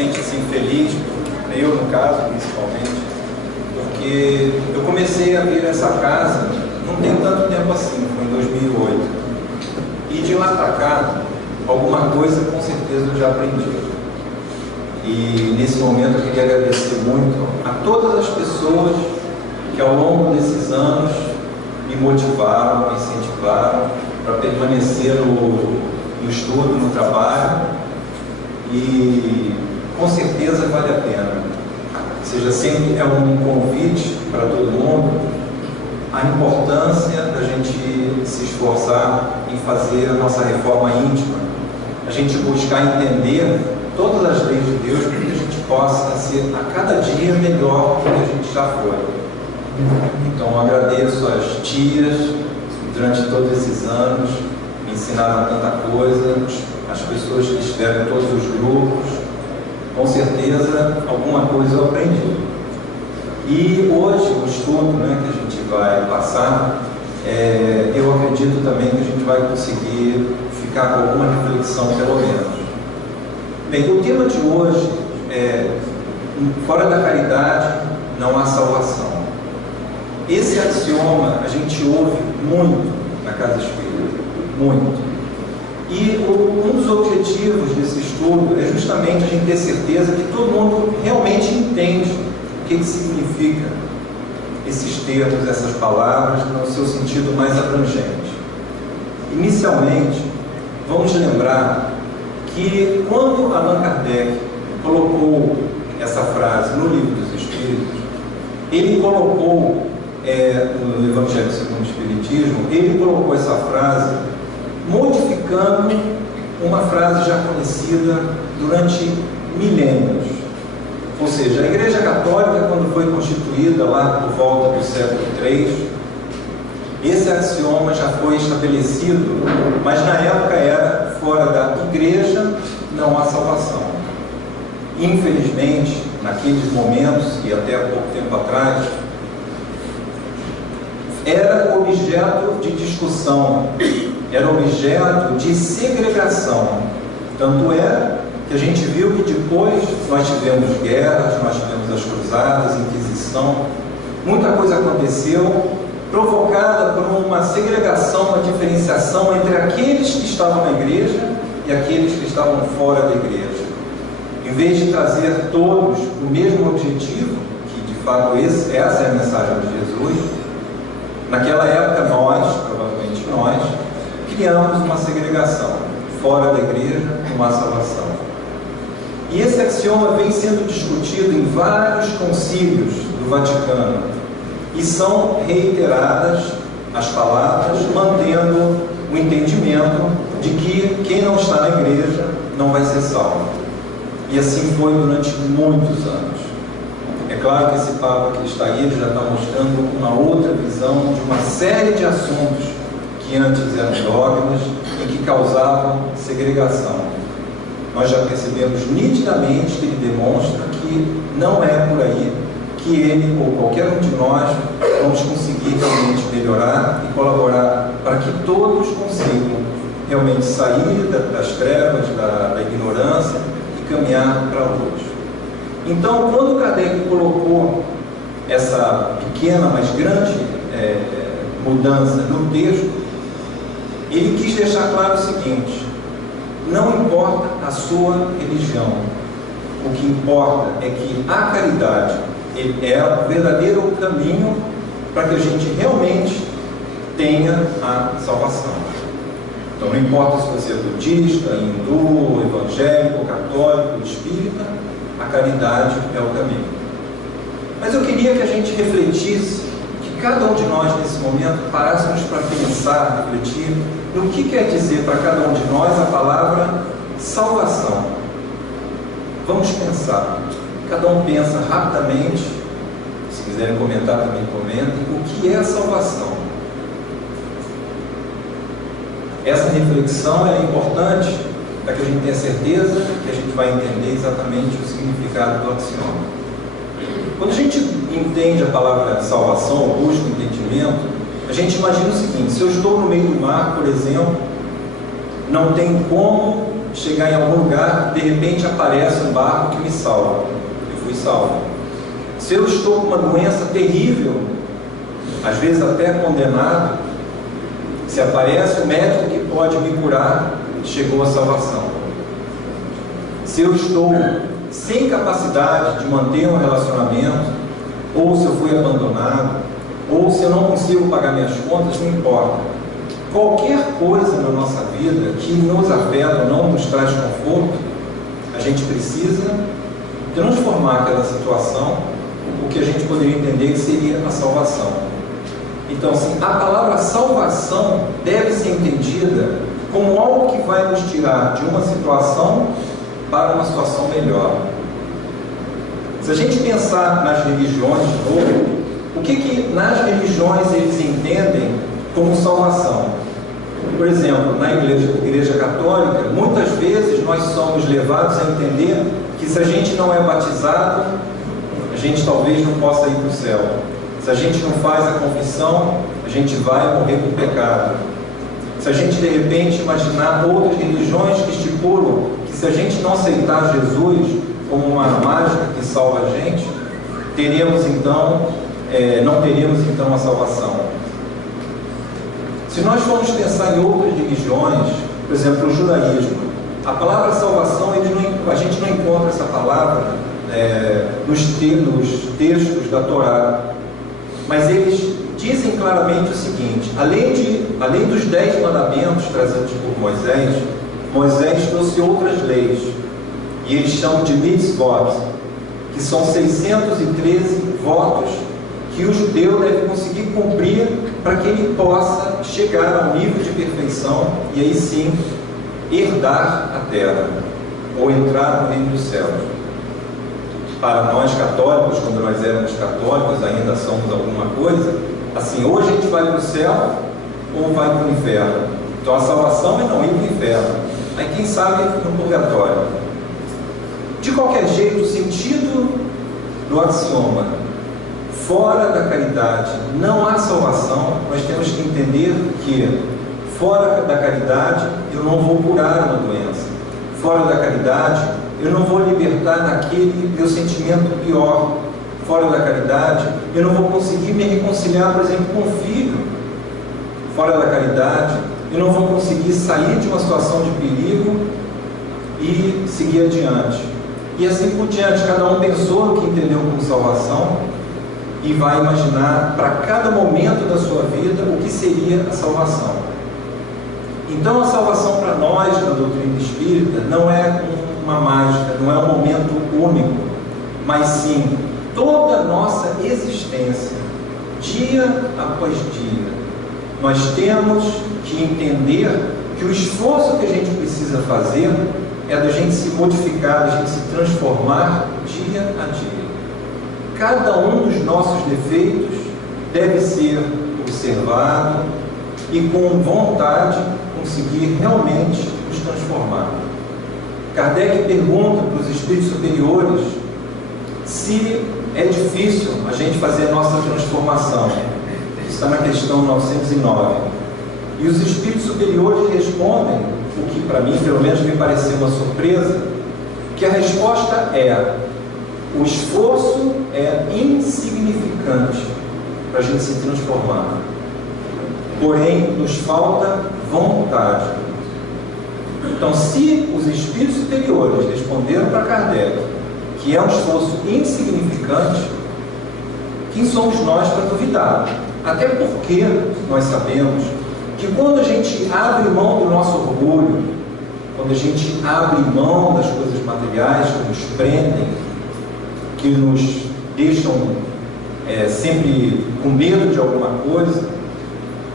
sente assim feliz, eu no caso principalmente, porque eu comecei a vir a essa casa não tem tanto tempo assim, foi em 2008, e de lá para cá alguma coisa com certeza eu já aprendi. E nesse momento eu queria agradecer muito a todas as pessoas que ao longo desses anos me motivaram, me incentivaram para permanecer no estudo, no trabalho, e com certeza vale a pena. Ou seja, sempre é um convite para todo mundo a importância da gente se esforçar em fazer a nossa reforma íntima, a gente buscar entender todas as leis de Deus para que a gente possa ser a cada dia melhor do que a gente já foi. Então eu agradeço às tias que durante todos esses anos me ensinaram tanta coisa, as pessoas que estiveram em todos os grupos, com certeza alguma coisa eu aprendi. E hoje o estudo, que a gente vai passar, eu acredito também que a gente vai conseguir ficar com alguma reflexão pelo menos. Bem, o tema de hoje é: fora da caridade não há salvação. Esse axioma a gente ouve muito na Casa Espírita, muito. E um dos objetivos desse estudo é justamente a gente ter certeza que todo mundo realmente entende o que significa esses termos, essas palavras, no seu sentido mais abrangente. Inicialmente, vamos lembrar que quando Allan Kardec colocou essa frase no Livro dos Espíritos, ele colocou, no Evangelho segundo o Espiritismo, ele colocou essa frase modificando uma frase já conhecida durante milênios. Ou seja, a Igreja Católica, quando foi constituída lá por volta do século III, esse axioma já foi estabelecido, mas na época era: fora da Igreja não há salvação. Infelizmente, naqueles momentos, e até há pouco tempo atrás, era objeto de discussão, era objeto de segregação. Tanto é que a gente viu que depois nós tivemos guerras, nós tivemos as cruzadas, Inquisição, muita coisa aconteceu, provocada por uma segregação, uma diferenciação entre aqueles que estavam na igreja e aqueles que estavam fora da igreja. Em vez de trazer todos o mesmo objetivo, que de fato essa é a mensagem de Jesus, naquela época provavelmente nós, criamos uma segregação: fora da igreja não há salvação. E esse axioma vem sendo discutido em vários concílios do Vaticano, e são reiteradas as palavras, mantendo o entendimento de que quem não está na igreja não vai ser salvo. E assim foi durante muitos anos. É claro que esse Papa que está aí já está mostrando uma outra visão de uma série de assuntos que antes eram dogmas e que causavam segregação. Nós já percebemos nitidamente que ele demonstra que não é por aí que ele ou qualquer um de nós vamos conseguir realmente melhorar e colaborar para que todos consigam realmente sair das trevas, da ignorância e caminhar para a luz. Então, quando Kardec colocou essa pequena, mas grande mudança no texto, ele quis deixar claro o seguinte: não importa a sua religião, o que importa é que a caridade é o verdadeiro caminho para que a gente realmente tenha a salvação. Então não importa se você é budista, hindu, evangélico, católico, espírita, a caridade é o caminho. Mas eu queria que a gente refletisse, que cada um de nós nesse momento parássemos para pensar, refletir no que quer dizer para cada um de nós a palavra salvação. Vamos pensar. Cada um pensa rapidamente, se quiserem comentar também comentem, o que é a salvação. Essa reflexão é importante para que a gente tenha certeza que a gente vai entender exatamente o significado do axioma. Quando a gente entende a palavra salvação, ou busca o entendimento, a gente imagina o seguinte: se eu estou no meio do mar, por exemplo, não tem como chegar em algum lugar e de repente aparece um barco que me salva. Eu fui salvo. Se eu estou com uma doença terrível, às vezes até condenado, se aparece o médico que pode me curar, chegou a salvação. Se eu estou sem capacidade de manter um relacionamento, ou se eu fui abandonado, ou se eu não consigo pagar minhas contas, não importa. Qualquer coisa na nossa vida que nos afeta ou não nos traz conforto, a gente precisa transformar aquela situação, o que a gente poderia entender que seria a salvação. Então, assim, a palavra salvação deve ser entendida como algo que vai nos tirar de uma situação para uma situação melhor. Se a gente pensar nas religiões de novo, o que nas religiões eles entendem como salvação? Por exemplo, na igreja católica, muitas vezes nós somos levados a entender que se a gente não é batizado, a gente talvez não possa ir para o céu. Se a gente não faz a confissão, a gente vai morrer com pecado. Se a gente de repente imaginar outras religiões que estipulam que se a gente não aceitar Jesus como uma mágica que salva a gente, não teríamos então a salvação. Se nós formos pensar em outras religiões, por exemplo, o judaísmo, a palavra salvação, a gente não encontra essa palavra nos textos da Torá, mas eles dizem claramente o seguinte: além dos 10 mandamentos trazidos por Moisés, Moisés trouxe outras leis, e eles chamam de mitzvot, que são 613 votos que o judeu deve conseguir cumprir para que ele possa chegar ao nível de perfeição e aí sim herdar a terra ou entrar no reino dos céus. Para nós católicos, quando nós éramos católicos, ainda somos alguma coisa, assim, ou a gente vai para o céu ou vai para o inferno. Então a salvação é não ir para o inferno, aí quem sabe no purgatório. De qualquer jeito, o sentido do axioma fora da caridade não há salvação. Nós temos que entender que fora da caridade eu não vou curar uma doença, fora da caridade eu não vou libertar daquele meu sentimento pior, fora da caridade eu não vou conseguir me reconciliar, por exemplo, com o filho, fora da caridade eu não vou conseguir sair de uma situação de perigo e seguir adiante, e assim por diante. Cada um pensou no que entendeu como salvação e vai imaginar para cada momento da sua vida o que seria a salvação. Então a salvação para nós na doutrina espírita não é uma mágica, não é um momento único, mas sim toda a nossa existência, dia após dia. Nós temos que entender que o esforço que a gente precisa fazer é da gente se modificar, da gente se transformar dia a dia. Cada um dos nossos defeitos deve ser observado e com vontade conseguir realmente nos transformar. Kardec pergunta para os espíritos superiores se é difícil a gente fazer a nossa transformação. Está na questão 909. E os espíritos superiores respondem, o que para mim pelo menos me pareceu uma surpresa, que a resposta é: o esforço é insignificante para a gente se transformar, porém nos falta vontade. Então, se os espíritos superiores responderam para Kardec que é um esforço insignificante, quem somos nós para duvidar? Até porque nós sabemos que quando a gente abre mão do nosso orgulho, quando a gente abre mão das coisas materiais que nos prendem, que nos deixam sempre com medo de alguma coisa,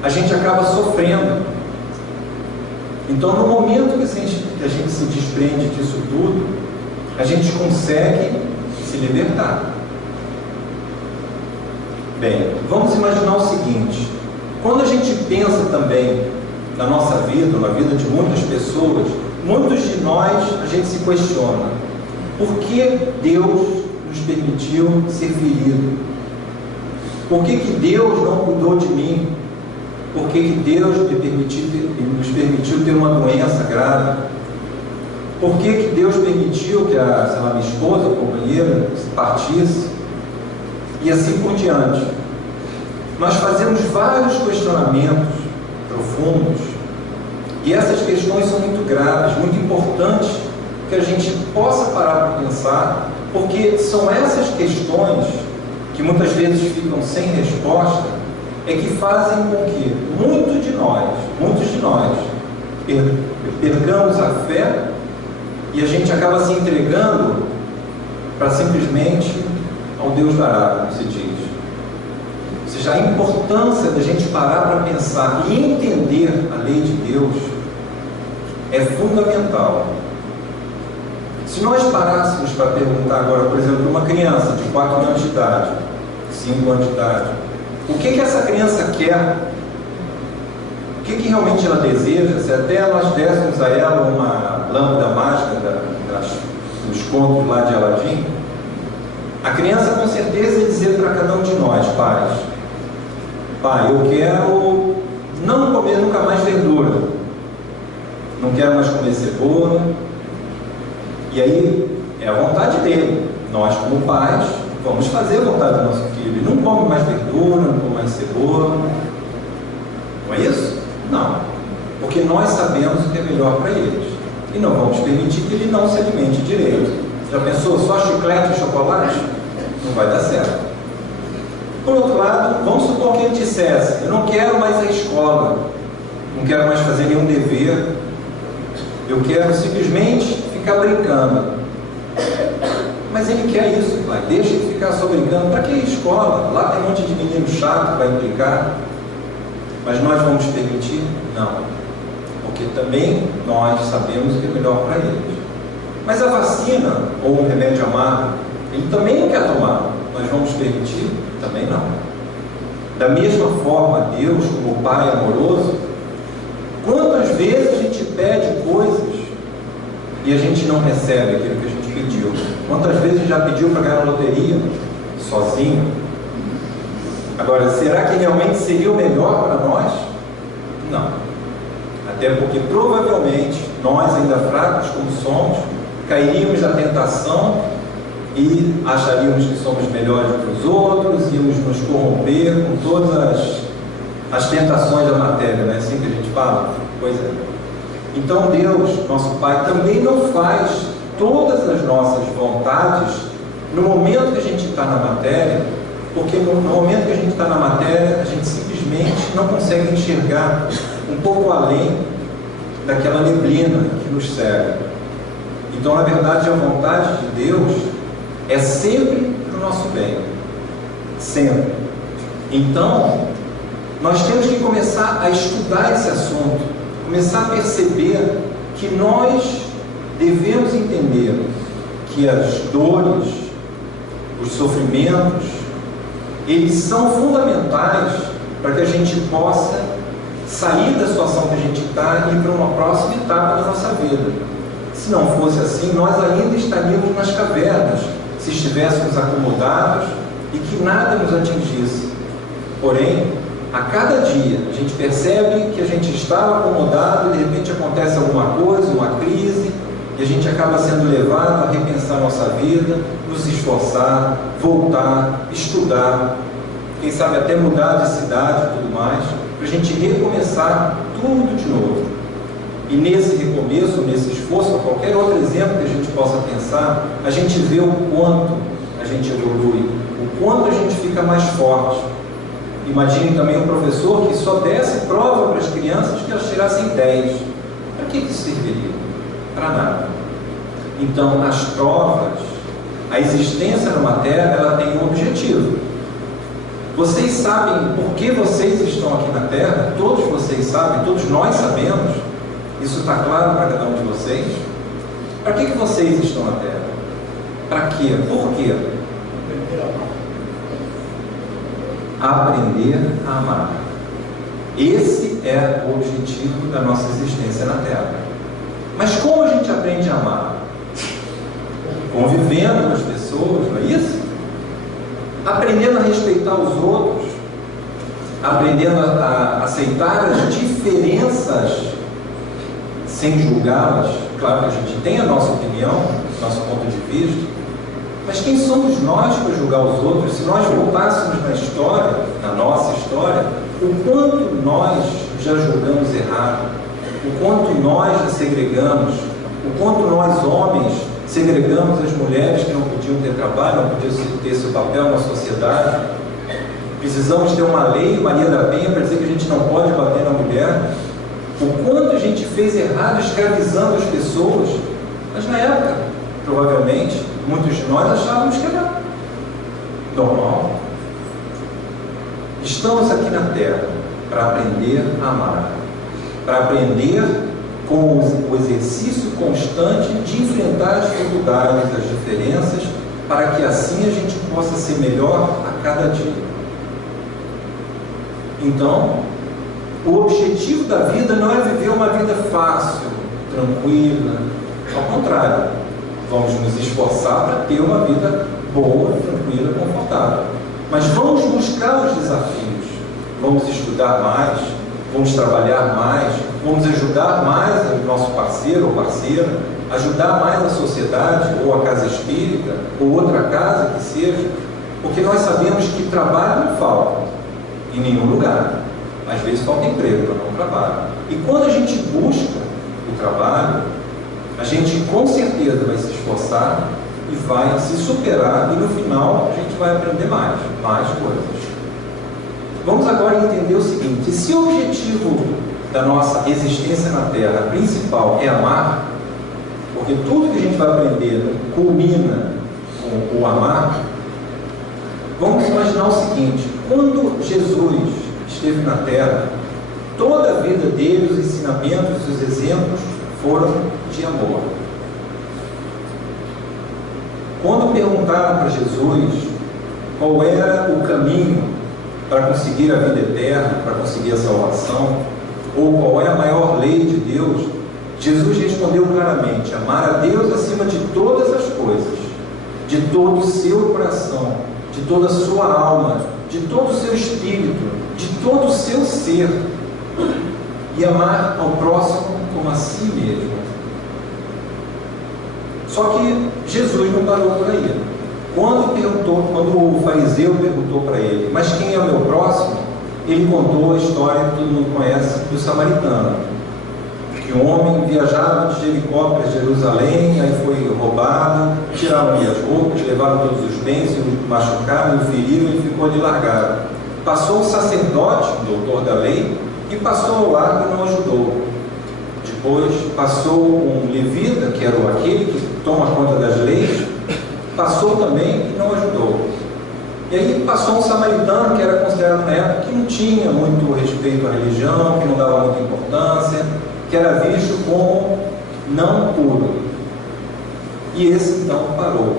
a gente acaba sofrendo. Então, no momento que a gente se desprende disso tudo, a gente consegue se libertar. Bem, vamos imaginar o seguinte: quando a gente pensa também na nossa vida, na vida de muitas pessoas, muitos de nós, a gente se questiona: por que Deus nos permitiu ser ferido? Por que Deus não cuidou de mim? Por que Deus nos permitiu ter uma doença grave? Por que Deus permitiu que a minha esposa, a companheira, partisse? E assim por diante. Nós fazemos vários questionamentos profundos, e essas questões são muito graves, muito importantes que a gente possa parar para pensar, porque são essas questões que muitas vezes ficam sem resposta, é que fazem com que muitos de nós percamos a fé, e a gente acaba se entregando para simplesmente ao Deus dará, como se diz. Ou seja, a importância da gente parar para pensar e entender a lei de Deus é fundamental. Se nós parássemos para perguntar agora, por exemplo, uma criança de 4 anos de idade, 5 anos de idade, o que essa criança quer, o que realmente ela deseja, se até nós dessemos a ela uma lâmpada mágica dos contos lá de Aladim, a criança com certeza ia dizer para cada um de nós, pais: pai, eu quero não comer nunca mais verdura, não quero mais comer cebola. E aí é a vontade dele. Nós, como pais, vamos fazer a vontade do nosso filho. Ele não come mais verdura, não come mais cebola. Não é isso? Não. Porque nós sabemos o que é melhor para eles. E não vamos permitir que ele não se alimente direito. Já pensou? Só chiclete e chocolate? Não vai dar certo. Por outro lado, vamos supor que ele dissesse: eu não quero mais a escola, não quero mais fazer nenhum dever, eu quero simplesmente ficar brincando. Mas ele quer isso, pai. Deixa ele ficar só brincando. Para que escola? Lá tem um monte de menino chato que vai implicar. Mas nós vamos permitir? Não. Porque também nós sabemos o que é melhor para eles. Mas a vacina, ou um remédio amargo, ele também não quer tomar. Nós vamos permitir? Também não. Da mesma forma, Deus, como Pai amoroso, quantas vezes a gente pede coisas e a gente não recebe aquilo que a gente pediu? Quantas vezes já pediu para ganhar na loteria sozinho? Agora, será que realmente seria o melhor para nós? Não. Até porque provavelmente nós, ainda fracos como somos, cairíamos na tentação e acharíamos que somos melhores do que os outros, íamos nos corromper com todas as tentações da matéria, não é assim que a gente fala? Pois é. Então Deus, nosso Pai, também não faz todas as nossas vontades no momento que a gente está na matéria, porque no momento que a gente está na matéria, a gente simplesmente não consegue enxergar um pouco além daquela neblina que nos cega. Então, na verdade, a vontade de Deus é sempre para o nosso bem. Sempre. Então, nós temos que começar a estudar esse assunto, começar a perceber que nós devemos entender que as dores, os sofrimentos, eles são fundamentais para que a gente possa sair da situação que a gente está e ir para uma próxima etapa da nossa vida. Se não fosse assim, nós ainda estaríamos nas cavernas, se estivéssemos acomodados e que nada nos atingisse. Porém, a cada dia a gente percebe que a gente estava acomodado e de repente acontece alguma coisa, uma crise, e a gente acaba sendo levado a repensar nossa vida, nos esforçar, voltar, estudar, quem sabe até mudar de cidade e tudo mais, para a gente recomeçar tudo de novo. E nesse recomeço, nesse esforço, ou qualquer outro exemplo que a gente possa pensar, a gente vê o quanto a gente evolui, o quanto a gente fica mais forte. Imagine também um professor que só desse prova para as crianças que elas tirassem 10. Para que isso serviria? Para nada. Então, as provas, a existência na matéria, ela tem um objetivo. Vocês sabem por que vocês estão aqui na Terra? Todos vocês sabem, todos nós sabemos. Isso está claro para cada um de vocês? Para que vocês estão na Terra? Para quê? Por quê? Aprender a amar. Esse é o objetivo da nossa existência na Terra. Mas como a gente aprende a amar? Convivendo com as pessoas, não é isso? Aprendendo a respeitar os outros, aprendendo a aceitar as diferenças sem julgá-las, Claro que a gente tem a nossa opinião, nosso ponto de vista, mas quem somos nós para julgar os outros? Se nós voltássemos na história, na nossa história, o quanto nós já julgamos errado, o quanto nós já segregamos, o quanto nós homens segregamos as mulheres que não podiam ter trabalho, não podiam ter seu papel na sociedade. Precisamos ter uma lei, Maria da Penha, para dizer que a gente não pode bater na mulher. O quanto a gente fez errado escravizando as pessoas, mas na época, provavelmente, muitos de nós achávamos que era normal. Estamos aqui na Terra para aprender a amar, para aprender com o exercício constante de enfrentar as dificuldades, as diferenças, para que assim a gente possa ser melhor a cada dia. Então, o objetivo da vida não é viver uma vida fácil, tranquila. Ao contrário, vamos nos esforçar para ter uma vida boa, tranquila, confortável. Mas vamos buscar os desafios, vamos estudar mais, vamos trabalhar mais, vamos ajudar mais o nosso parceiro ou parceira, ajudar mais a sociedade, ou a casa espírita, ou outra casa que seja, porque nós sabemos que trabalho não falta em nenhum lugar. Às vezes falta emprego para não trabalho. E quando a gente busca o trabalho, a gente com certeza vai se esforçar e vai se superar, e no final a gente vai aprender mais coisas. Vamos agora entender o seguinte: se o objetivo da nossa existência na Terra principal é amar, porque tudo que a gente vai aprender culmina com o amar, vamos imaginar o seguinte: quando Jesus esteve na Terra, toda a vida dele, os ensinamentos, os exemplos foram de amor. Quando perguntaram para Jesus qual era o caminho para conseguir a vida eterna, para conseguir a salvação, ou qual é a maior lei de Deus, Jesus respondeu claramente: amar a Deus acima de todas as coisas, de todo o seu coração, de toda a sua alma, de todo o seu espírito, de todo o seu ser, e amar ao próximo como a si mesmo. Só que Jesus não parou por aí. Quando o fariseu perguntou para ele: mas quem é o meu próximo? Ele contou a história que todo mundo conhece do samaritano, que um homem viajava de Jericó para Jerusalém, aí foi roubado, tiraram-lhe as roupas, levaram todos os bens, o machucaram, o feriram, ele ficou ali largado. Passou o sacerdote, o doutor da lei, e passou ao lado e não ajudou. Depois passou um levita, que era aquele que toma conta das leis, passou também e não ajudou. E aí passou um samaritano, que era considerado na época que não tinha muito respeito à religião, que não dava muita importância, que era visto como não puro. E esse então parou,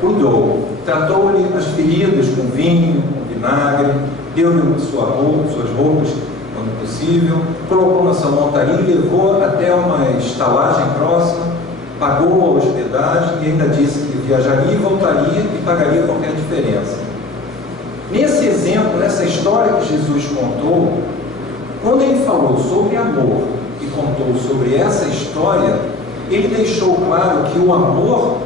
cuidou, tratou-lhe as feridas com vinho, com vinagre, deu-lhe suas roupas quando possível, colocou na sua montaria e levou até uma estalagem próxima, pagou a hospedagem e ainda disse que viajaria e voltaria e pagaria qualquer diferença. Nesse exemplo, nessa história que Jesus contou, quando ele falou sobre amor e contou sobre essa história, ele deixou claro que o amor,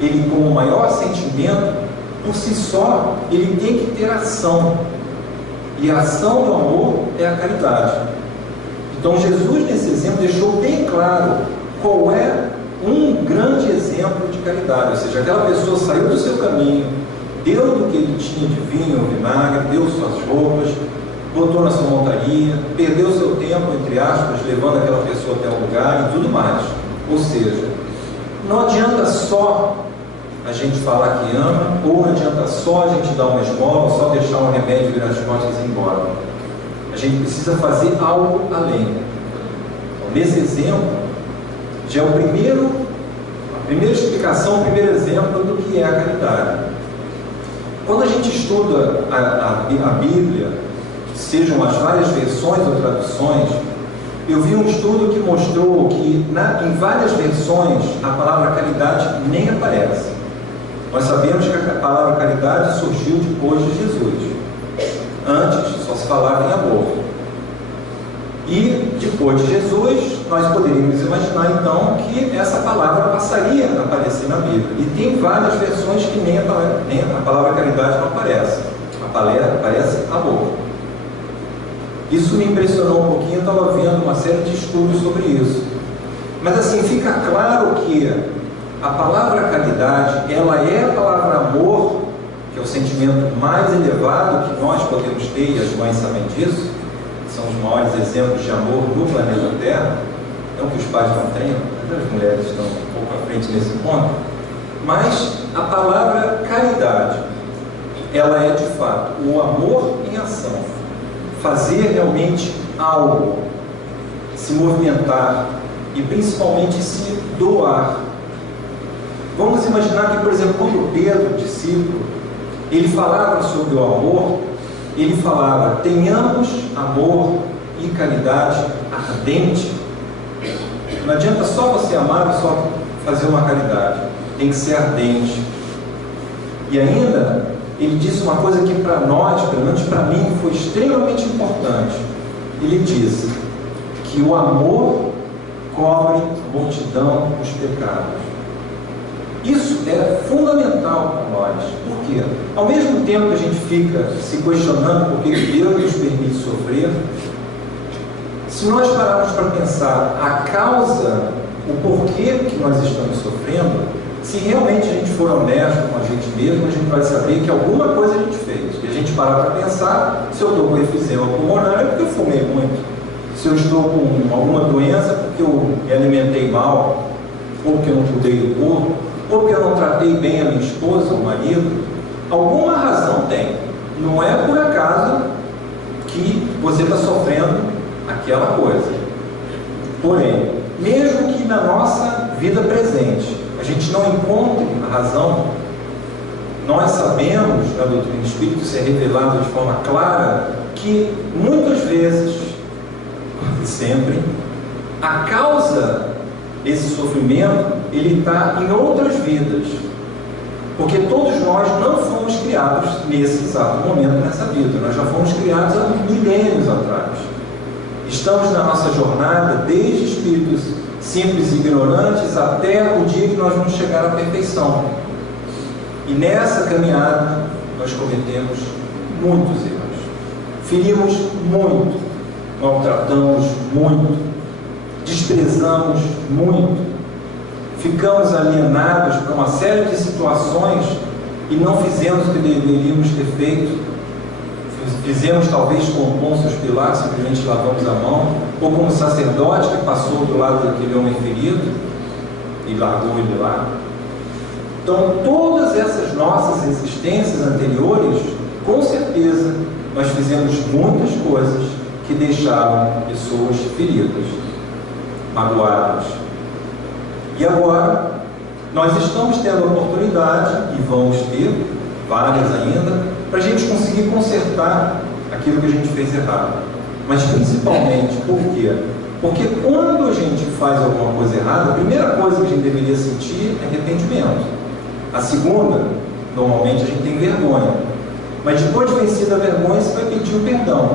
ele como o maior sentimento, por si só, ele tem que ter ação. E a ação do amor é a caridade. Então Jesus, nesse exemplo, deixou bem claro qual é um grande exemplo de caridade. Ou seja, aquela pessoa saiu do seu caminho, deu do que ele tinha de vinho ou vinagre, deu suas roupas, botou na sua montaria, perdeu seu tempo, entre aspas, levando aquela pessoa até um lugar e tudo mais. Ou seja, não adianta só a gente falar que ama, ou não adianta só a gente dar uma esmola, ou só deixar um remédio virar as costas e ir embora. A gente precisa fazer algo além. Então, nesse exemplo, já é a primeira explicação, o primeiro exemplo do que é a caridade. Quando a gente estuda a Bíblia, sejam as várias versões ou traduções, eu vi um estudo que mostrou que em várias versões a palavra caridade nem aparece. Nós sabemos que a palavra caridade surgiu depois de Jesus. Antes só se falava em amor. E depois de Jesus, nós poderíamos imaginar então que essa palavra passaria a aparecer na Bíblia. E tem várias versões que nem a palavra caridade não aparece. Aparece amor. Isso me impressionou um pouquinho, eu estava vendo uma série de estudos sobre isso. Mas assim, fica claro que a palavra caridade, ela é a palavra amor, que é o sentimento mais elevado que nós podemos ter, e as mães sabem disso, são os maiores exemplos de amor do planeta Terra, não que os pais não tenham, as mulheres estão um pouco à frente nesse ponto, mas a palavra caridade, ela é de fato o amor em ação, fazer realmente algo, se movimentar e principalmente se doar. Vamos imaginar que, por exemplo, quando Pedro, discípulo, ele falava sobre o amor, ele falava: tenhamos amor e caridade ardente. Não adianta só você amar e só fazer uma caridade, tem que ser ardente. E ainda, ele disse uma coisa que para nós, pelo menos para mim, foi extremamente importante. Ele disse que o amor cobre a multidão dos pecados. Isso é fundamental para nós. Por quê? Ao mesmo tempo que a gente fica se questionando por que Deus nos permite sofrer, se nós pararmos para pensar a causa, o porquê que nós estamos sofrendo, se realmente a gente for honesto com a gente mesmo, a gente vai saber que alguma coisa a gente fez. E a gente parar para pensar: se eu estou com efizema pulmonar é porque eu fumei muito. Se eu estou com alguma doença é porque eu me alimentei mal, ou porque eu não cuidei do corpo, ou porque eu não tratei bem a minha esposa ou marido. Alguma razão tem. Não é por acaso que você está sofrendo aquela coisa. Porém, mesmo que na nossa vida presente a gente não encontre a razão, nós sabemos, na doutrina espírita, isso é revelado de forma clara, que muitas vezes, sempre, a causa desse sofrimento, ele está em outras vidas, porque todos nós não fomos criados nesse exato momento, nessa vida. Nós já fomos criados há milênios atrás. Estamos na nossa jornada desde espíritos simples e ignorantes até o dia que nós vamos chegar à perfeição. E nessa caminhada nós cometemos muitos erros, ferimos muito, maltratamos muito, desprezamos muito, ficamos alienados para uma série de situações e não fizemos o que deveríamos ter feito. Fizemos talvez como Pôncio Pilatos, simplesmente lavamos a mão, ou como sacerdote que passou do lado daquele homem ferido e largou ele lá. Então, todas essas nossas existências anteriores, com certeza, nós fizemos muitas coisas que deixaram pessoas feridas, magoadas. E agora, nós estamos tendo a oportunidade, e vamos ter várias ainda, para a gente conseguir consertar aquilo que a gente fez errado. Mas principalmente, por quê? Porque quando a gente faz alguma coisa errada, a primeira coisa que a gente deveria sentir é arrependimento. A segunda, normalmente a gente tem vergonha. Mas depois de vencida a vergonha, você vai pedir um perdão.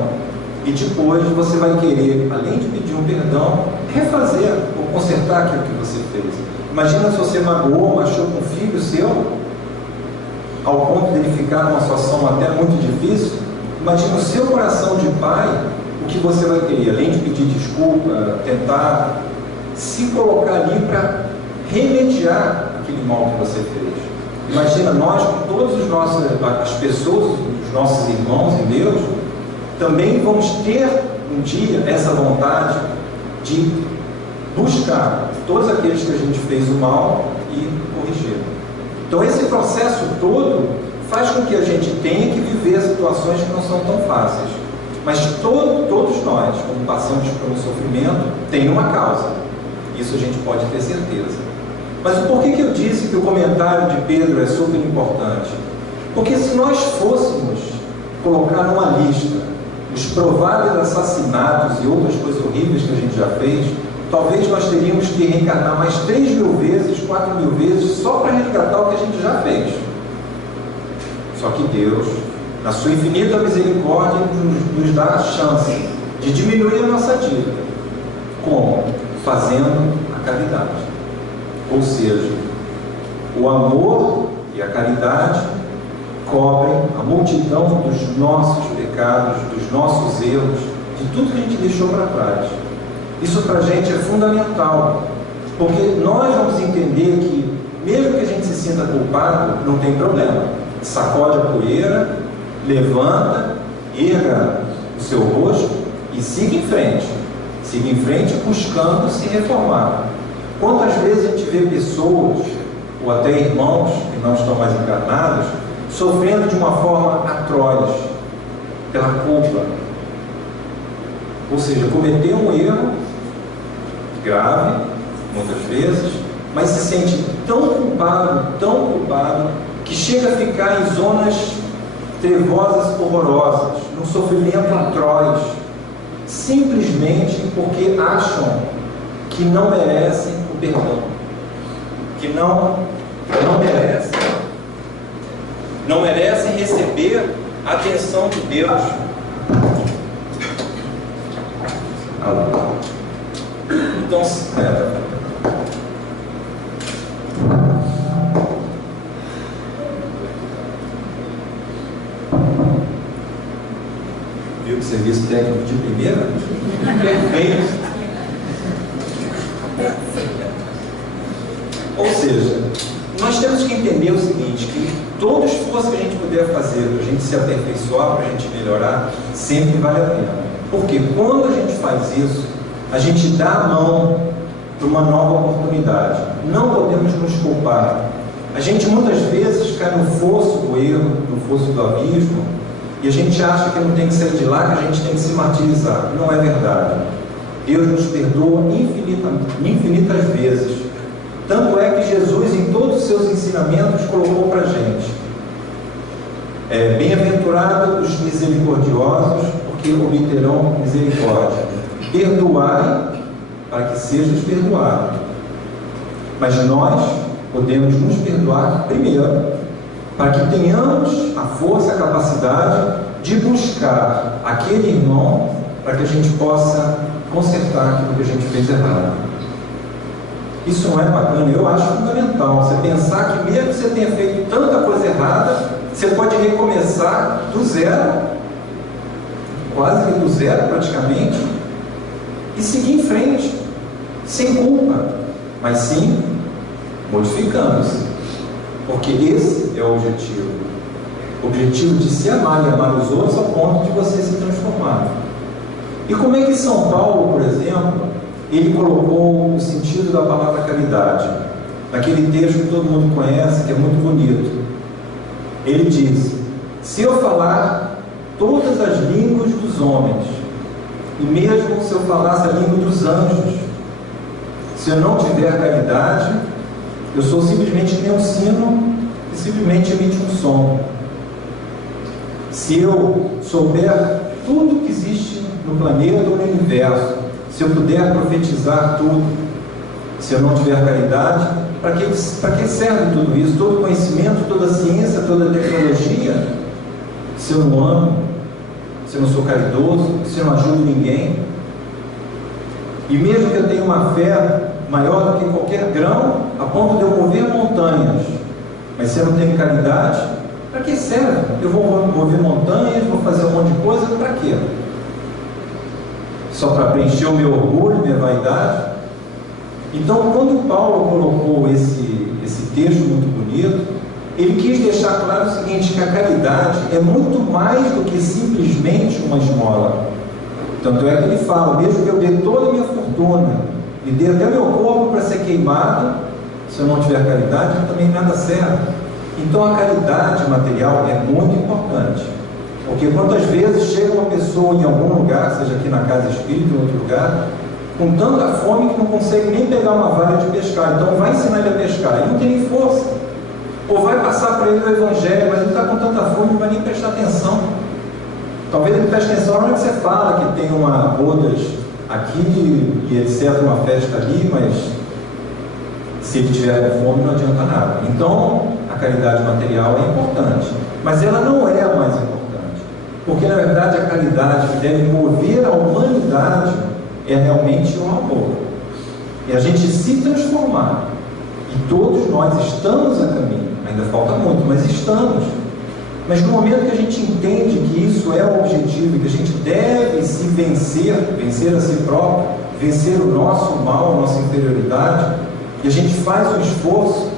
E depois você vai querer, além de pedir um perdão, refazer ou consertar aquilo que você fez. Imagina se você magoou, machucou um filho seu, ao ponto de ele ficar numa situação até muito difícil. Imagina o seu coração de pai, o que você vai querer, além de pedir desculpa, tentar se colocar ali para remediar aquele mal que você fez. Imagina nós, com todas as pessoas, os nossos irmãos em Deus, também vamos ter um dia essa vontade de buscar todos aqueles que a gente fez o mal e corrigir. Então esse processo todo faz com que a gente tenha que viver situações que não são tão fáceis. Mas todos nós, quando passamos por um sofrimento, tem uma causa. Isso a gente pode ter certeza. Mas por que eu disse que o comentário de Pedro é super importante? Porque se nós fôssemos colocar numa lista os prováveis assassinatos e outras coisas horríveis que a gente já fez, talvez nós teríamos que reencarnar mais 3.000 vezes, 4.000 vezes, só para resgatar o que a gente já fez. Só que Deus, na sua infinita misericórdia, nos dá a chance de diminuir a nossa dívida. Como? Fazendo a caridade. Ou seja, o amor e a caridade cobrem a multidão dos nossos pecados, dos nossos erros, de tudo que a gente deixou para trás. Isso para a gente é fundamental, porque nós vamos entender que, mesmo que a gente se sinta culpado, não tem problema. Sacode a poeira, levanta, erga o seu rosto e siga em frente. Siga em frente buscando se reformar. Quantas vezes a gente vê pessoas, ou até irmãos que não estão mais encarnados, sofrendo de uma forma atroz, pela culpa. Ou seja, cometeu um erro grave, muitas vezes, mas se sente tão culpado, que chega a ficar em zonas trevosas, horrorosas, num sofrimento atroz, simplesmente porque acham que não merecem o perdão, que não merecem receber a atenção de Deus. Então, viu que serviço técnico de primeira? Perfeito. Ou seja, nós temos que entender o seguinte, que todo esforço que a gente puder fazer para a gente se aperfeiçoar, para a gente melhorar, sempre vale a pena. Porque quando a gente faz isso, a gente dá a mão para uma nova oportunidade. Não podemos nos culpar. A gente muitas vezes cai no fosso do erro, no fosso do abismo, e a gente acha que não tem que sair de lá, que a gente tem que se martirizar. Não é verdade. Deus nos perdoa infinitas vezes. Tanto é que Jesus, em todos os seus ensinamentos, colocou para a gente: bem-aventurados os misericordiosos, porque obterão misericórdia. Perdoai, para que sejas perdoado. Mas nós podemos nos perdoar primeiro, para que tenhamos a força, a capacidade de buscar aquele irmão, para que a gente possa consertar aquilo que a gente fez errado. Isso não é bacana? Eu acho fundamental. Você pensar que mesmo que você tenha feito tanta coisa errada, você pode recomeçar do zero, quase que do zero praticamente, e seguir em frente, sem culpa, mas sim modificando-se. Porque esse é o objetivo. O objetivo de se amar e amar os outros ao ponto de você se transformar. E como é que São Paulo, por exemplo, ele colocou o sentido da palavra caridade? Naquele texto que todo mundo conhece, que é muito bonito. Ele diz: se eu falar todas as línguas dos homens, e mesmo se eu falasse a língua dos anjos, se eu não tiver caridade, eu sou simplesmente que nem um sino que simplesmente emite um som. Se eu souber tudo que existe no planeta ou no universo, se eu puder profetizar tudo, se eu não tiver caridade, para que serve tudo isso? Todo conhecimento, toda ciência, toda tecnologia, se eu não amo, se eu não sou caridoso, se eu não ajudo ninguém? E mesmo que eu tenha uma fé maior do que qualquer grão, a ponto de eu mover montanhas, mas se eu não tenho caridade, para que serve? Eu vou mover montanhas, vou fazer um monte de coisa, para quê? Só para preencher o meu orgulho, minha vaidade? Então, quando Paulo colocou esse texto muito bonito, ele quis deixar claro o seguinte, que a caridade é muito mais do que simplesmente uma esmola. Tanto é que ele fala: mesmo que eu dê toda a minha fortuna e dê até meu corpo para ser queimado, se eu não tiver caridade, também nada serve. Então a caridade material é muito importante, porque quantas vezes chega uma pessoa em algum lugar, seja aqui na casa espírita ou em outro lugar, com tanta fome que não consegue nem pegar uma vara de pescar. Então vai ensinar ele a pescar, ele não tem nem força. Ou vai passar para ele o evangelho, mas ele está com tanta fome, não vai nem prestar atenção. Talvez ele preste atenção na hora que você fala que tem uma bodas aqui e etc, uma festa ali, mas se ele tiver com fome não adianta nada. Então a caridade material é importante, mas ela não é a mais importante. Porque, na verdade, a caridade que deve mover a humanidade é realmente o amor. E a gente se transformar. E todos nós estamos a caminho. Ainda falta muito, mas estamos. Mas no momento que a gente entende que isso é o objetivo, que a gente deve se vencer a si próprio, vencer o nosso mal, a nossa inferioridade, e a gente faz um esforço,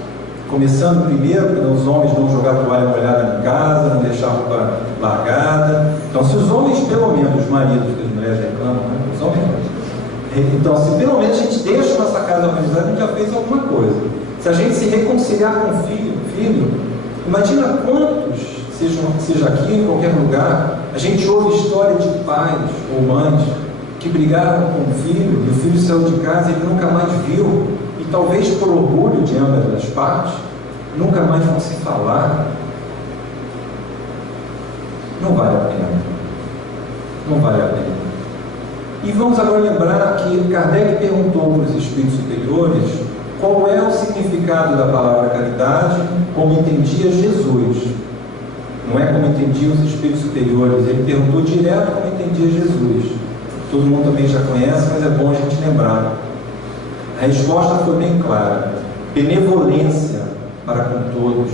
começando primeiro para os homens não jogar toalha molhada em casa, não deixar a roupa largada. Então, se os homens, pelo menos, os maridos, que as mulheres reclamam, né? Os homens não. Então, se pelo menos a gente deixa a nossa casa organizada, a gente já fez alguma coisa. Se a gente se reconciliar com o filho, imagina quantos, seja aqui em qualquer lugar, a gente ouve história de pais ou mães que brigaram com o filho, e o filho saiu de casa e ele nunca mais viu, e talvez por orgulho de ambas as partes, nunca mais vão se falar. Não vale a pena. Não vale a pena. E vamos agora lembrar que Kardec perguntou para os espíritos superiores qual é o significado da palavra caridade, como entendia Jesus. Não é como entendiam os espíritos superiores, ele perguntou direto como entendia Jesus. Todo mundo também já conhece, mas é bom a gente lembrar. A resposta foi bem clara: benevolência para com todos,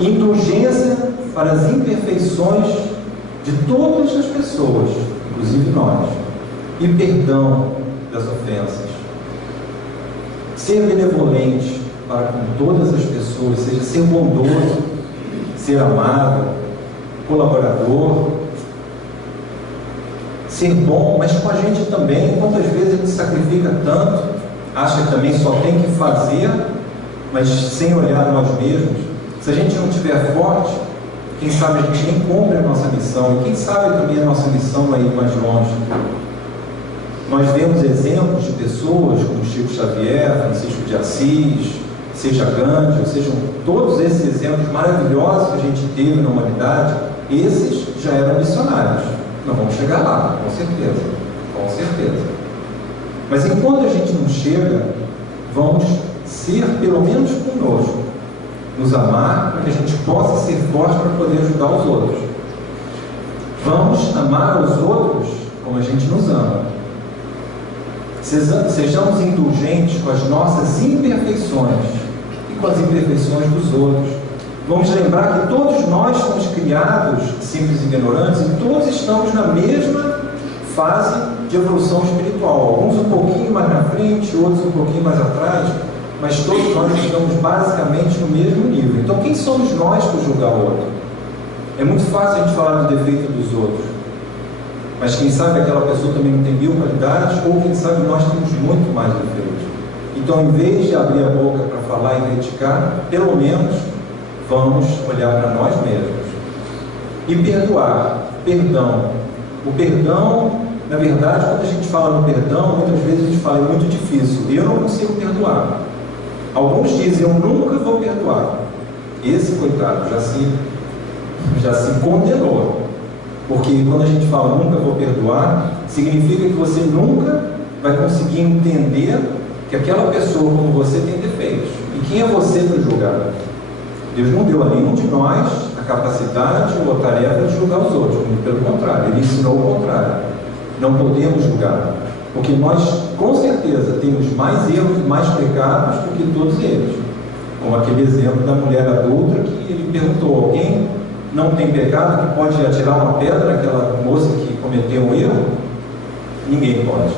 indulgência para as imperfeições de todas as pessoas, inclusive nós, e perdão das ofensas. Ser benevolente para com todas as pessoas, seja ser bondoso, ser amável, colaborador, ser bom, mas com a gente também. Quantas vezes a gente sacrifica tanto, acha que também só tem que fazer, mas sem olhar nós mesmos. Se a gente não estiver forte, quem sabe a gente nem cumpre a nossa missão, e quem sabe também a nossa missão vai ir mais longe. Nós vemos exemplos de pessoas como Chico Xavier, Francisco de Assis, seja Gandhi, ou sejam todos esses exemplos maravilhosos que a gente teve na humanidade, esses já eram missionários. Nós vamos chegar lá, com certeza, com certeza. Mas enquanto a gente não chega, vamos ser, pelo menos conosco, nos amar, para que a gente possa ser forte para poder ajudar os outros. Vamos amar os outros como a gente nos ama. Sejamos indulgentes com as nossas imperfeições e com as imperfeições dos outros. Vamos lembrar que todos nós fomos criados simples e ignorantes, e todos estamos na mesma fase de evolução espiritual. Alguns um pouquinho mais na frente, outros um pouquinho mais atrás, mas todos nós estamos basicamente no mesmo nível. Então, quem somos nós para julgar o outro? É muito fácil a gente falar do defeito dos outros, mas quem sabe aquela pessoa também não tem mil qualidades, ou quem sabe nós temos muito mais defeitos. Então, em vez de abrir a boca para falar e criticar, pelo menos vamos olhar para nós mesmos. E perdoar, perdão. O perdão, na verdade, quando a gente fala no perdão, muitas vezes a gente fala, é muito difícil, eu não consigo perdoar. Alguns dizem, eu nunca vou perdoar. Esse coitado já se condenou. Porque quando a gente fala nunca vou perdoar, significa que você nunca vai conseguir entender que aquela pessoa como você tem defeitos. E quem é você para julgar? Deus não deu a nenhum de nós a capacidade ou a tarefa de julgar os outros. Pelo contrário, Ele ensinou o contrário. Não podemos julgar, porque nós, com certeza, temos mais erros e mais pecados do que todos eles. Como aquele exemplo da mulher adulta que ele perguntou, alguém não tem pecado que pode atirar uma pedra naquela moça que cometeu um erro? Ninguém pode.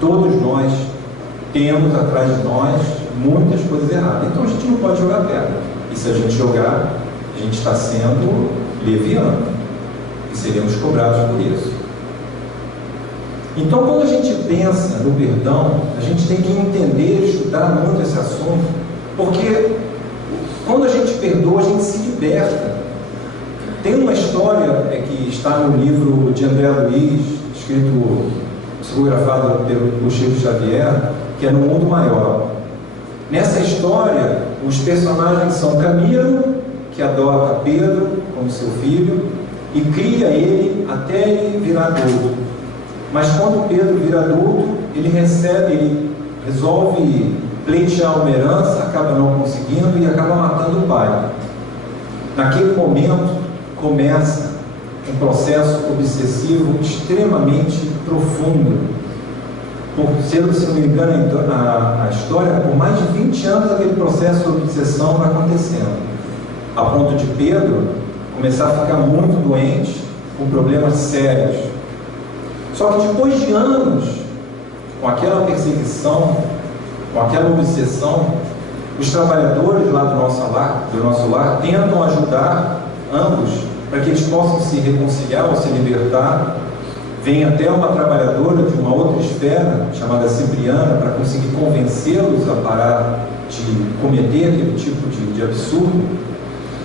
Todos nós temos atrás de nós muitas coisas erradas. Então a gente não pode jogar pedra. E se a gente jogar, a gente está sendo leviano. E seremos cobrados por isso. Então, quando a gente pensa no perdão, a gente tem que entender, estudar muito esse assunto, porque quando a gente perdoa, a gente se liberta. Tem uma história que está no livro de André Luiz, escrito, psicografado pelo Chico Xavier, que é No Mundo Maior. Nessa história, os personagens são Camilo, que adota Pedro como seu filho, e cria ele até ele virar adulto. Mas quando Pedro vira adulto, ele resolve pleitear uma herança, acaba não conseguindo e acaba matando o pai. Naquele momento, começa um processo obsessivo extremamente profundo. Se não me engano, a história, por mais de 20 anos, aquele processo de obsessão vai acontecendo, a ponto de Pedro começar a ficar muito doente, com problemas sérios. Só que depois de anos, com aquela perseguição, com aquela obsessão, os trabalhadores lá do nosso lar tentam ajudar ambos para que eles possam se reconciliar ou se libertar. Vem até uma trabalhadora de uma outra esfera, chamada Cipriana, para conseguir convencê-los a parar de cometer aquele tipo de absurdo.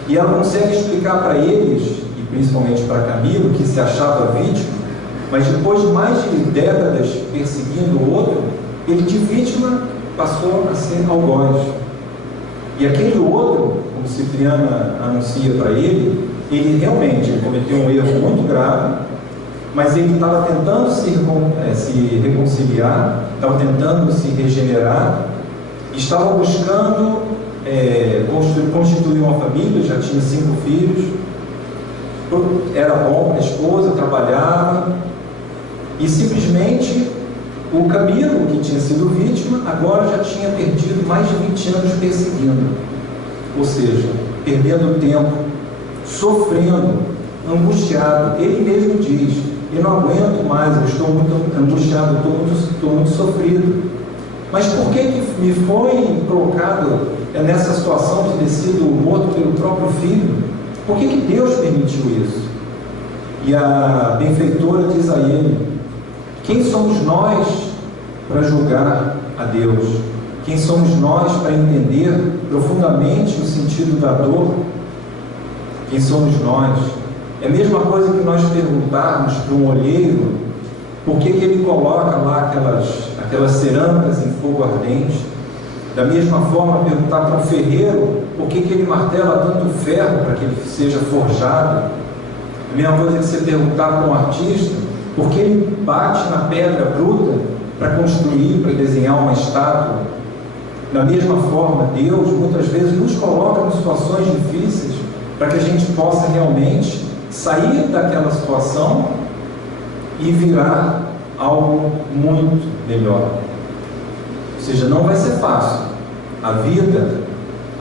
E ela consegue explicar para eles, e principalmente para Camilo, que se achava vítima, mas depois de mais de décadas perseguindo o outro, ele de vítima passou a ser algoz. E aquele outro, como Cipriana anuncia para ele realmente cometeu um erro muito grave, mas ele estava tentando se reconciliar, estava tentando se regenerar, estava buscando constituir uma família, já tinha 5 filhos, era bom para a esposa, trabalhava, e simplesmente o Camilo, que tinha sido vítima, agora já tinha perdido mais de 20 anos perseguindo, ou seja, perdendo tempo, sofrendo, angustiado. Ele mesmo diz: eu não aguento mais, eu estou muito angustiado, estou muito sofrido. Mas por que me foi colocado nessa situação de ter sido morto pelo próprio filho? Por que Deus permitiu isso? E a benfeitora diz a ele: quem somos nós para julgar a Deus? Quem somos nós para entender profundamente o sentido da dor? Quem somos nós? É a mesma coisa que nós perguntarmos para um olheiro por que ele coloca lá aquelas cerâmicas em fogo ardente. Da mesma forma, perguntar para um ferreiro por que ele martela tanto ferro para que ele seja forjado. A mesma coisa que você perguntar para um artista por que ele bate na pedra bruta para construir, para desenhar uma estátua. Da mesma forma, Deus muitas vezes nos coloca em situações difíceis para que a gente possa realmente sair daquela situação e virar algo muito melhor. Ou seja, não vai ser fácil. A vida,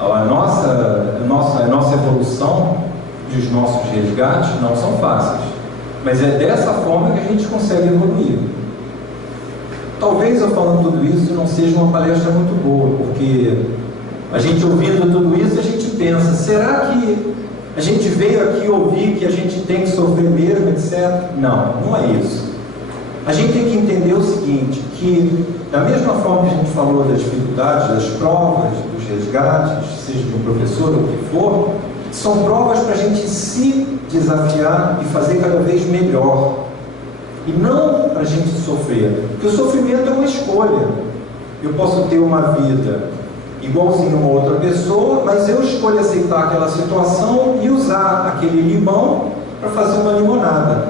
a nossa evolução e os nossos resgates não são fáceis. Mas é dessa forma que a gente consegue evoluir. Talvez eu falando tudo isso não seja uma palestra muito boa, porque a gente ouvindo tudo isso, a gente pensa: será que a gente veio aqui ouvir que a gente tem que sofrer mesmo, etc? Não, não é isso. A gente tem que entender o seguinte, que da mesma forma que a gente falou das dificuldades, das provas, dos resgates, seja de um professor ou o que for, são provas para a gente se desafiar e fazer cada vez melhor. E não para a gente sofrer. Porque o sofrimento é uma escolha. Eu posso ter uma vida igualzinho a uma outra pessoa, mas eu escolho aceitar aquela situação e usar aquele limão para fazer uma limonada.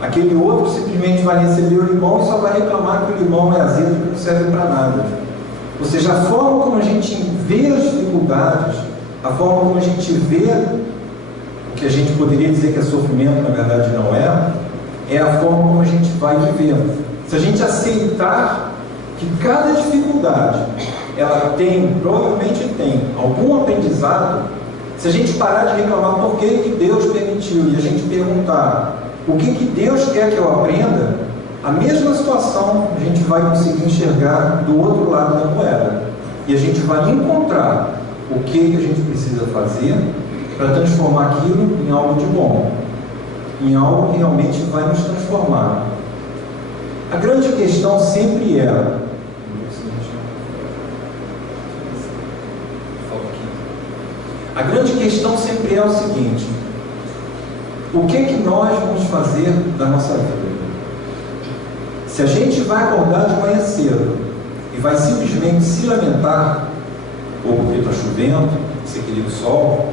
Aquele outro simplesmente vai receber o limão e só vai reclamar que o limão é azedo e não serve para nada. Ou seja, a forma como a gente vê as dificuldades, a forma como a gente vê o que a gente poderia dizer que é sofrimento, na verdade não é a forma como a gente vai vivendo. Se a gente aceitar que cada dificuldade ela provavelmente tem algum aprendizado, se a gente parar de reclamar por que Deus permitiu e a gente perguntar o que Deus quer que eu aprenda, a mesma situação a gente vai conseguir enxergar do outro lado da moeda. E a gente vai encontrar o que a gente precisa fazer para transformar aquilo em algo de bom, em algo que realmente vai nos transformar. A grande questão sempre é: a grande questão sempre é o seguinte: o que nós vamos fazer da nossa vida? Se a gente vai acordar de manhã cedo e vai simplesmente se lamentar, ou porque está chovendo, você queria o sol,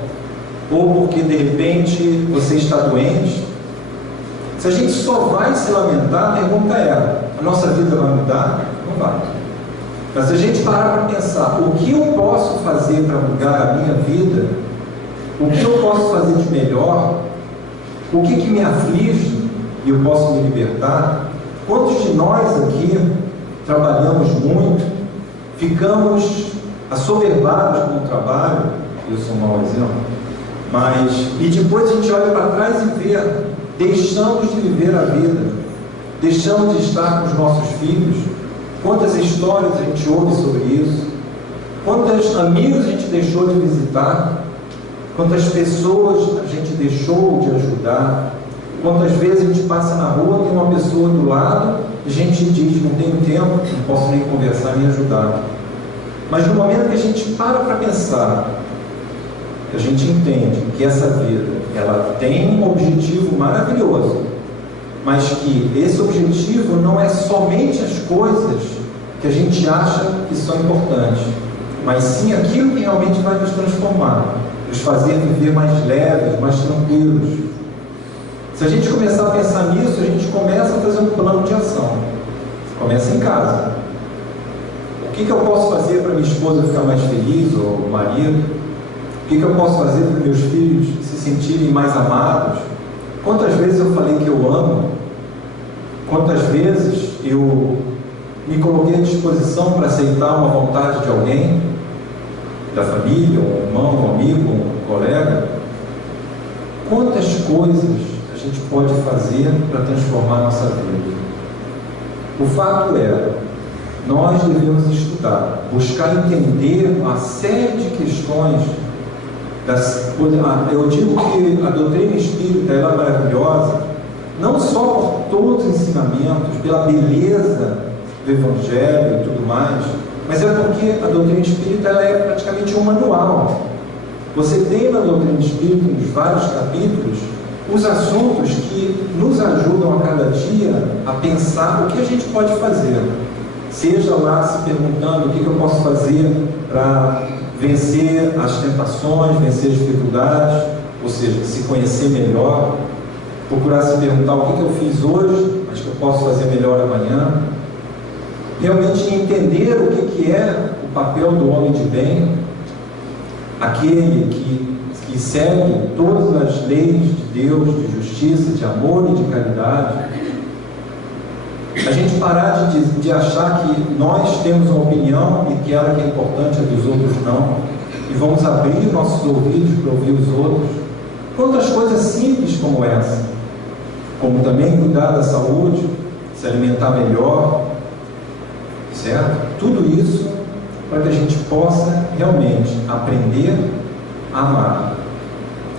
ou porque de repente você está doente, se a gente só vai se lamentar, a pergunta é: a nossa vida vai mudar? Não vai. Mas se a gente parar para pensar, o que eu posso fazer para mudar a minha vida, o que eu posso fazer de melhor, O que me aflige e eu posso me libertar? Quantos de nós aqui trabalhamos muito, ficamos assoberbados com o trabalho? Eu sou um mau exemplo, e depois a gente olha para trás e vê, deixamos de viver a vida, deixamos de estar com os nossos filhos. Quantas histórias a gente ouve sobre isso? Quantos amigos a gente deixou de visitar? Quantas pessoas a gente deixou de ajudar? Quantas vezes a gente passa na rua, tem uma pessoa do lado, e a gente diz, não tenho tempo, não posso nem conversar, nem ajudar. Mas no momento que a gente para pensar, a gente entende que essa vida, ela tem um objetivo maravilhoso, mas que esse objetivo não é somente as coisas que a gente acha que são importantes, mas sim aquilo que realmente vai nos transformar, nos fazer viver mais leves, mais tranquilos. Se a gente começar a pensar nisso, a gente começa a fazer um plano de ação. Começa em casa. O que eu posso fazer para minha esposa ficar mais feliz, ou o marido? O que eu posso fazer para meus filhos se sentirem mais amados? Quantas vezes eu falei que eu amo? Quantas vezes eu me coloquei à disposição para aceitar uma vontade de alguém, da família, um irmão, um amigo, um colega? Quantas coisas a gente pode fazer para transformar a nossa vida? O fato é, nós devemos estudar, buscar entender uma série de questões. Eu digo que a doutrina espírita ela é maravilhosa, não só por todos os ensinamentos, pela beleza do Evangelho e tudo mais, mas é porque a doutrina espírita ela é praticamente um manual. Você tem na doutrina espírita, nos vários capítulos, os assuntos que nos ajudam a cada dia a pensar o que a gente pode fazer. Seja lá se perguntando o que eu posso fazer para vencer as tentações, vencer as dificuldades, ou seja, se conhecer melhor, procurar se perguntar o que eu fiz hoje, mas que eu posso fazer melhor amanhã. Realmente entender o que é o papel do homem de bem, aquele que segue todas as leis de Deus, de justiça, de amor e de caridade. A gente parar de achar que nós temos uma opinião e que ela que é importante, a dos outros não, e vamos abrir nossos ouvidos para ouvir os outros. Quantas coisas simples como essa, como também cuidar da saúde, se alimentar melhor, certo? Tudo isso para que a gente possa realmente aprender a amar.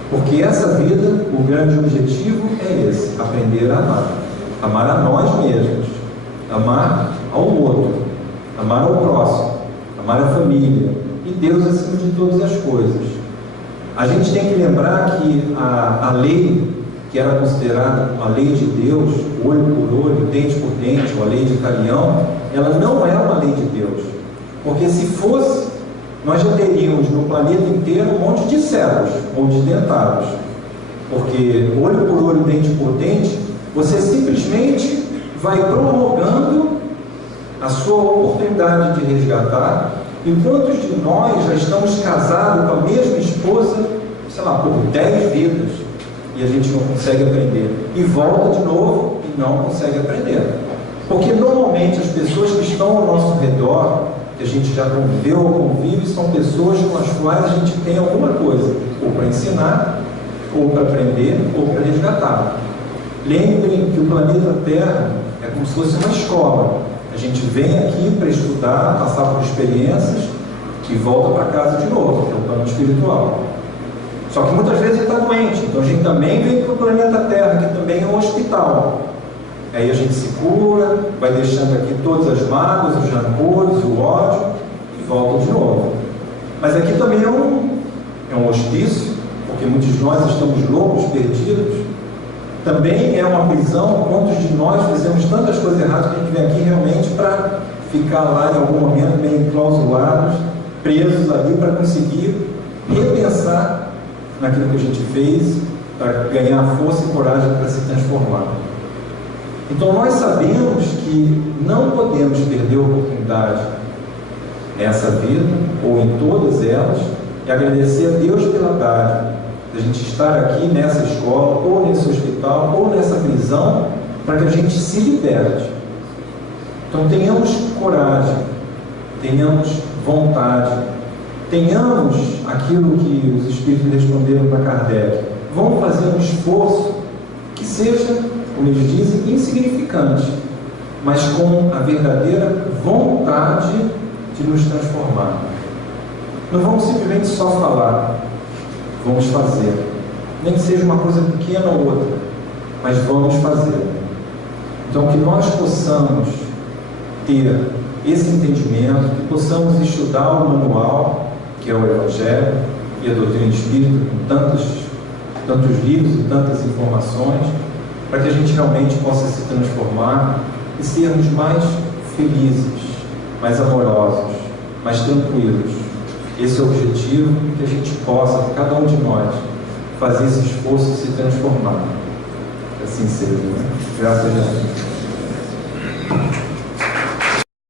Porque essa vida, o grande objetivo é esse, aprender a amar. Amar a nós mesmos, amar ao outro, amar ao próximo, amar a família e Deus acima de todas as coisas. A gente tem que lembrar que a lei, que era considerada uma lei de Deus, olho por olho, dente por dente, uma lei de Calião, ela não é uma lei de Deus. Porque se fosse, nós já teríamos no planeta inteiro um monte de cegos ou de dentados. Porque olho por olho, dente por dente, você simplesmente vai prorrogando a sua oportunidade de resgatar. E quantos de nós já estamos casados com a mesma esposa, sei lá, por 10 vidas, e a gente não consegue aprender, e volta de novo e não consegue aprender? Porque normalmente as pessoas que estão ao nosso redor, que a gente já conviveu ou convive, são pessoas com as quais a gente tem alguma coisa, ou para ensinar, ou para aprender, ou para resgatar. Lembrem que o planeta Terra é como se fosse uma escola. A gente vem aqui para estudar, passar por experiências e volta para casa de novo, que é o plano espiritual. Só que muitas vezes ele está doente, então a gente também vem para o planeta Terra, que também é um hospital. Aí a gente se cura, vai deixando aqui todas as mágoas, os rancores, o ódio e volta de novo. Mas aqui também é um hospício, porque muitos de nós estamos loucos, perdidos. Também é uma prisão. Quantos de nós fizemos tantas coisas erradas que a gente vem aqui realmente para ficar lá em algum momento meio enclausulados, presos ali, para conseguir repensar naquilo que a gente fez, para ganhar força e coragem para se transformar. Então nós sabemos que não podemos perder a oportunidade nessa vida, ou em todas elas, e agradecer a Deus pela dádiva da gente estar aqui nessa escola, ou nesse hospital, ou nessa prisão, para que a gente se liberte. Então tenhamos coragem, tenhamos vontade, tenhamos aquilo que os Espíritos responderam para Kardec. Vamos fazer um esforço que seja, como eles dizem, insignificante, mas com a verdadeira vontade de nos transformar. Não vamos simplesmente só falar, vamos fazer. Nem que seja uma coisa pequena ou outra, mas vamos fazer. Então que nós possamos ter esse entendimento, que possamos estudar o manual, que é o Evangelho e a doutrina espírita, com tantos livros e tantas informações, para que a gente realmente possa se transformar e sermos mais felizes, mais amorosos, mais tranquilos. Esse é o objetivo, que a gente possa, cada um de nós, fazer esse esforço e se transformar. Que assim seja, né? Graças a Deus.